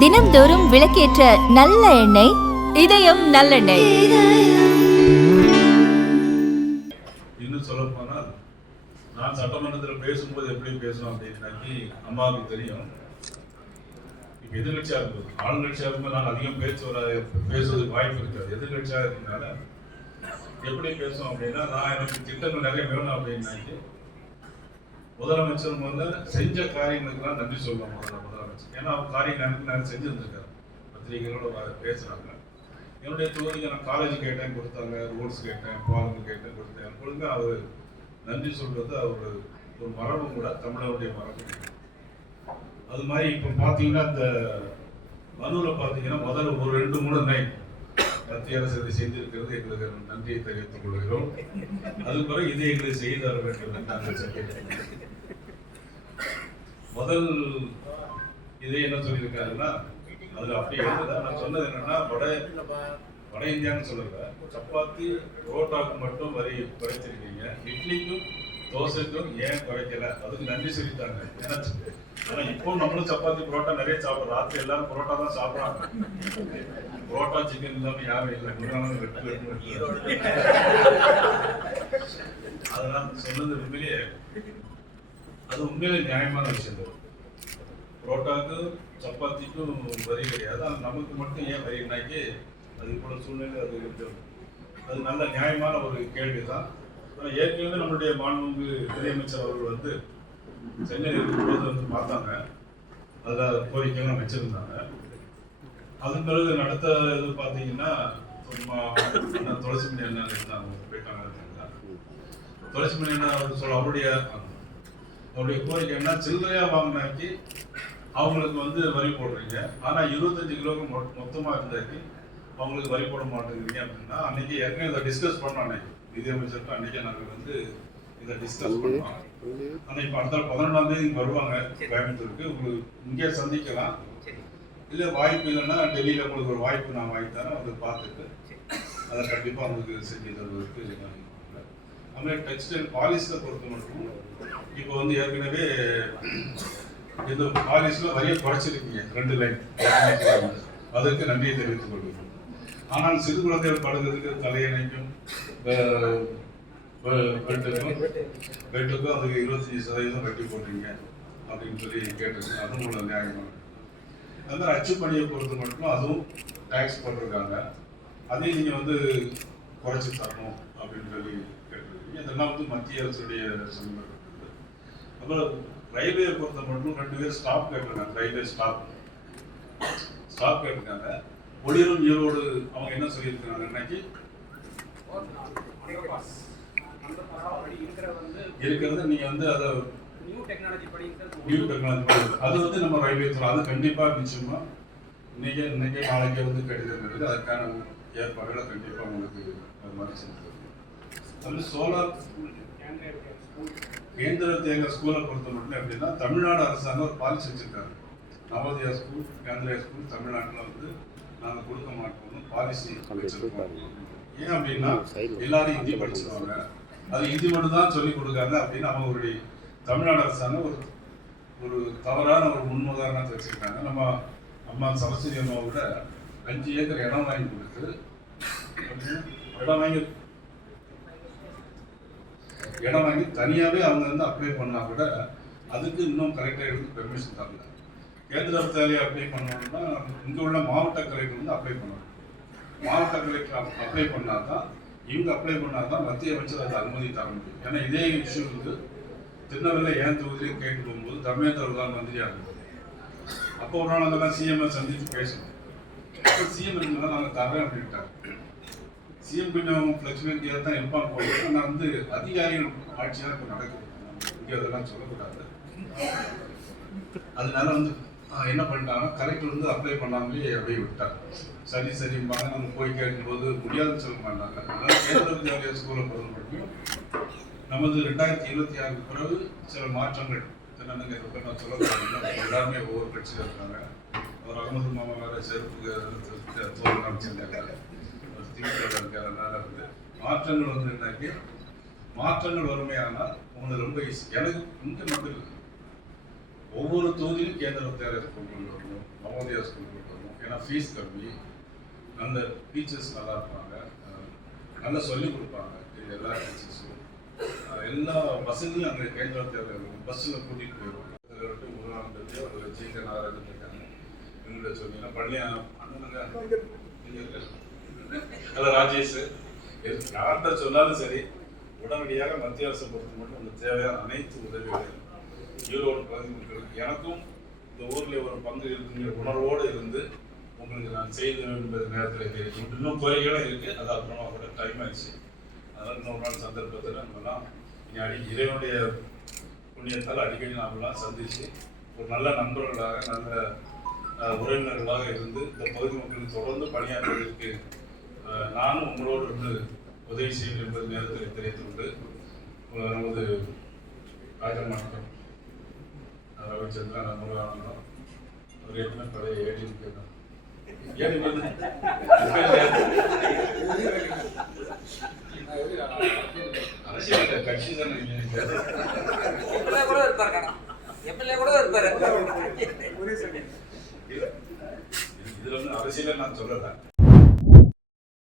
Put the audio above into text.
தினம்தோறும் விளக்கேற்ற நல்ல எண்ணெய் இதயம் நல்லெண்ணெய். இன்னும் சொல்ல போனால் நான் சட்டமன்றத்தில் பேசும்போது எப்படி பேசுவேன் அப்படின்னாக்கி அம்மாவுக்கு தெரியும். எதிர்கட்சியாக இருந்தது. ஆளுங்கட்சியாக இருக்கும்போது நான் அதிகம் பேச்சு வர பேசுவதற்கு வாய்ப்பு இருக்காது. எதிர்கட்சியாக இருக்கிறதுனால எப்படி பேசுவோம் அப்படின்னா நான் எனக்கு திட்டங்கள் நிறைய வேணும் அப்படின்னாக்கி முதலமைச்சர் முதல்ல செஞ்ச காரியங்களுக்கெல்லாம் நன்றி சொல்லுவோம் முதல்ல முதலமைச்சர். ஏன்னா அவர் காரியம் எனக்கு நிறைய செஞ்சுருந்துருக்காரு. பத்திரிகைகளோட பேசுகிறாங்க என்னுடைய தொகுதிக்கு நான் காலேஜ் கேட்டேன் கொடுத்தாங்க ரோட்ஸ் கேட்டேன் பாலங்கள் கேட்டேன் கொடுத்தேன். கொடுங்க அவர் நன்றி சொல்கிறது அவர் ஒரு மரபு கூட தமிழருடைய மரபு. அது மாதிரி இப்போ பார்த்தீங்கன்னா இந்த மனுவில் பார்த்தீங்கன்னா முதல்ல ஒரு ரெண்டு மூணு நைட் மத்திய அரசு இதை செய்திருக்கிறது எங்களுக்கு நன்றியை தெரிவித்துக் கொள்கிறோம். அது பிறகு இதை எங்களுக்கு செய்து தர வேண்டும் என்று நாங்கள் சொல்லியிருக்கிறோம். முதல் இதை என்ன சொல்லியிருக்காருன்னா அதில் அப்படியே எழுதுதா நான் சொன்னது என்னன்னா வட வட இந்தியான்னு சொல்லல சப்பாத்தி புரோட்டாக்கு மட்டும் வரி குறைச்சிருக்கீங்க. இட்லிக்கும் தோசைக்கும் ஏன் குறைக்கல? அதுக்கு நன்றி சொல்லிட்டாங்க. ஏன்னா ஆனா இப்போ நம்மளும் சப்பாத்தி புரோட்டா நிறைய சாப்பிடுறோம். ராத்திரி எல்லாரும் புரோட்டா தான் சாப்பிடுறாங்க. புரோட்டா சிக்கன் இல்லாம யாரும் இல்லை. குருநானன் வெட்டு அதெல்லாம் சொன்னது உண்மையிலேயே அது உண்மையிலே நியாயமான விஷயம். தான் புரோட்டாக்கு சப்பாத்திக்கும் வரி கிடையாது. ஆனால் நமக்கு மட்டும் ஏன் வரினாக்கி அது போல சூழ்நிலை அது இருக்கும் அது நல்ல நியாயமான ஒரு கேள்வி தான் ஆனால் ஏற்கனவே நம்மளுடைய மாண்புமிகு நிதியமைச்சர் அவர்கள் வந்து சென்னையில் இருக்கும்போது வந்து பார்த்தாங்க. அதில் கோரிக்கைலாம் வச்சுருந்தாங்க. அதன் பிறகு நடத்த இது பார்த்தீங்கன்னா சும்மா துளசிமணி அண்ணா இருந்தாங்க. போயிட்டாங்க துளசிமணி அண்ணா அவர் சொல்ல அவருடைய அவருடைய கோரிக்கை என்ன? சில்லறையாக வாங்கினாக்கி அவங்களுக்கு வந்து வரி போடுறீங்க. ஆனா இருபத்தஞ்சு கிலோக்கு மொ- மொத்தமா இருந்தாக்கி அவங்களுக்கு வரி போட மாட்டேங்கிறீங்க அப்படின்னா அன்னைக்கு ஏற்கனவே இதை டிஸ்கஸ் பண்ணோம் அன்னைக்கு. நிதியமைச்சர்கிட்ட அன்னைக்கு நாங்கள் வந்து இதை டிஸ்கஸ் பண்ணோம். ஆனா இப்போ அடுத்த பதினொன்றாம் தேதி இங்க வருவாங்க கோயம்புத்தூருக்கு. உங்களுக்கு இங்கே சந்திக்கலாம். இல்ல வாய்ப்பு இல்லைன்னா டெல்லியில உங்களுக்கு ஒரு வாய்ப்பு நான் வாங்கி தரேன் அதை பார்த்துட்டு அதை கண்டிப்பா உங்களுக்கு செஞ்சு தருவதற்கு. அதுமாதிரி டெக்ஸ்டைல் பாலிஸ்ல பொறுத்த மட்டும் இப்போ வந்து ஏற்கனவே இந்த பாலிசியில் வரியை குறைச்சிருக்கீங்க ரெண்டு லைன் அதற்கு நன்றியை தெரிவித்துக் கொள்கிறோம் ஆனால் சிறு குழந்தைகள் படுகிறதுக்கு தலையணைக்கும் பெட்டுக்கும் பெட்டுக்கும் அதுக்கு இருபத்தஞ்சி சதவீதம் வெட்டி போடுறீங்க அப்படின்னு சொல்லி கேட்டது அதுவும் உள்ள நியாயமாக அது மாதிரி அச்சு பணியை பொறுத்து மட்டும் அதுவும் டேக்ஸ் போட்டிருக்காங்க. அதையும் நீங்கள் வந்து குறைச்சி தரணும் அப்படின்னு சொல்லி கேட்டிருக்கீங்க. இதெல்லாம் வந்து மத்திய அரசுடைய சம்பந்தப்பட்டது அப்புறம் ரயில்வே பொறுத்த மட்டும் ரெண்டு பேர் ஸ்டாப் கேட்டிருக்காங்க. ரயில்வே ஸ்டாப் ஸ்டாப் கேட்டிருக்காங்க. ஒளிரும் ஈரோடு அவங்க என்ன சொல்லியிருக்காங்க இன்னைக்கு இருக்கிறது நீங்க வந்து அதை நியூ டெக்னாலஜி அது வந்து நம்ம ரயில்வே துறை. அது கண்டிப்பா நிச்சயமா இன்னைக்கு இன்னைக்கு நாளைக்கே வந்து கடிதம் இருக்குது. அதுக்கான ஏற்பாடுகளை கண்டிப்பா உங்களுக்கு அது மாதிரி செஞ்சு தமிழ் சோலார் கேந்திர தேங்க ஸ்கூலை பொறுத்த மட்டும் எப்படின்னா தமிழ்நாடு அரசாங்கம் ஒரு பாலிசி வச்சிருக்காங்க. நவோதயா ஸ்கூல் கேந்திரியா ஸ்கூல் தமிழ்நாட்டில் வந்து நாங்கள் கொடுக்க மாட்டோம்னு பாலிசி வச்சுருக்கோம். ஏன் அப்படின்னா எல்லாரும் ஹிந்தி படிச்சிருவாங்க. அது ஹிந்தி மட்டும் தான் சொல்லி கொடுக்காங்க அப்படின்னு அவங்களுடைய தமிழ்நாடு அரசாங்கம் ஒரு ஒரு தவறான ஒரு முன்னுதாரணத்தை வச்சுருக்காங்க. நம்ம அம்மா சரஸ்வதி அம்மாவை விட அஞ்சு ஏக்கர் இடம் வாங்கி கொடுத்து இடம் வாங்கி இடம் வாங்கி தனியாகவே அவங்க வந்து அப்ளை பண்ணால் கூட அதுக்கு இன்னும் கலெக்டர் எடுத்து பெர்மிஷன் தரல. கேந்திர வித்யாலயா அப்ளை பண்ணணும்னா இங்கே உள்ள மாவட்ட கலெக்டர் வந்து அப்ளை பண்ணணும். மாவட்ட கலெக்டர் அப்ளை பண்ணால் தான் இவங்க அப்ளை பண்ணால் தான் மத்திய அமைச்சர் அதை அனுமதி தர முடியும். ஏன்னா இதே இஷ்யூ வந்து திருநெல்வேலியில் ஏன் தொகுதியிலையும் கேட்டு போகும்போது தர்மேந்திர தான் மந்திரியாக இருந்தது அப்போ ஒரு நாள் அதெல்லாம் சிஎம்ஐ சந்தித்து பேசணும். அப்போ சிஎம் இருந்தால் நாங்கள் தரேன் அப்படின்ட்டாங்க சிஎம் கொஞ்சம் ஃப்ளெக்சிபிலிட்டியாக தான் இருப்பாங்க ஆனால் வந்து அதிகாரிகள் ஆட்சியாக இப்போ நடக்குது. இங்கே அதெல்லாம் சொல்லக்கூடாது. அதனால வந்து என்ன பண்ணிட்டாங்கன்னா கரெக்ட் வந்து அப்ளை பண்ணாமலே அப்படியே விட்டாங்க. சரி சரிம்பாங்க நம்ம போய் கேட்கும்போது முடியாதுன்னு சொல்ல மாட்டாங்க. அதனால கேந்திர வித்யாலயா ஸ்கூலை பொறுத்த நமது ரெண்டாயிரத்தி இருபத்தி ஆறுக்கு பிறகு சில மாற்றங்கள் என்னென்னு இதை நான் எல்லாருமே ஒவ்வொரு கட்சியில் இருக்காங்க. அவர் அகமது மாமா வேற செருப்புக்கு தோல் காமிச்சிருக்காங்க திமுக இருக்கிறதுனால வந்து மாற்றங்கள் வந்து என்னாக்கி மாற்றங்கள் வறுமையானால் உங்களுக்கு ரொம்ப ஈஸி எனக்கு இங்கே மட்டும் இல்லை. ஒவ்வொரு தொகுதியிலும் கேந்திர ஸ்கூல் கொண்டு வரணும். நவோதயா ஸ்கூல் கொண்டு வரணும். ஏன்னா ஃபீஸ் கம்மி. நல்ல டீச்சர்ஸ் நல்லா இருப்பாங்க. நல்லா சொல்லிக் கொடுப்பாங்க. எல்லா டீச்சர்ஸும் எல்லா வசதியும் அங்கே கேந்திர இருக்கும் பஸ்ஸில் கூட்டிகிட்டு போயிடுவோம் அதில் விட்டு முருகானந்தத்தை அவர் ஜெயிக்க நாராயணன் இருக்காங்க. இவங்கள்ட்ட சொன்னீங்கன்னா பள்ளியா அண்ணனுங்க. இங்க ஹலோ ராஜேஷ். யார்கிட்ட சொன்னாலும் சரி உடனடியாக மத்திய அரசை பொறுத்த மட்டும் உங்களுக்கு தேவையான அனைத்து உதவிகளையும் ஈரோடு பகுதி மக்களுக்கு எனக்கும் இந்த ஊரில் ஒரு பங்கு இருக்குங்கிற உணர்வோடு இருந்து உங்களுக்கு நான் செய்து என்பது நேரத்தில் தெரியும் இன்னும் குறைகளும் இருக்குது அது அப்புறமா கூட டைம் ஆயிடுச்சு. அதனால் இன்னொரு நாள் சந்தர்ப்பத்தில் நம்மலாம் இனி அடி இறைவனுடைய புண்ணியத்தால் அடிக்கடி நாமெல்லாம் சந்தித்து ஒரு நல்ல நண்பர்களாக நல்ல உறவினர்களாக இருந்து இந்த பகுதி மக்களுக்கு தொடர்ந்து பணியாற்றுவதற்கு நானும் உங்களோடு வந்து உதவி செய்வேன் என்பது நேரத்தில் தெரிவித்து கொண்டு அஹ், நமது ராஜமாணிக்கம் ரவிச்சந்திரன் முருகானந்தம் அவர் ஏற்கனவே பழைய ஏடிஎம் கேட்கும் அரசியல் கட்சி தானே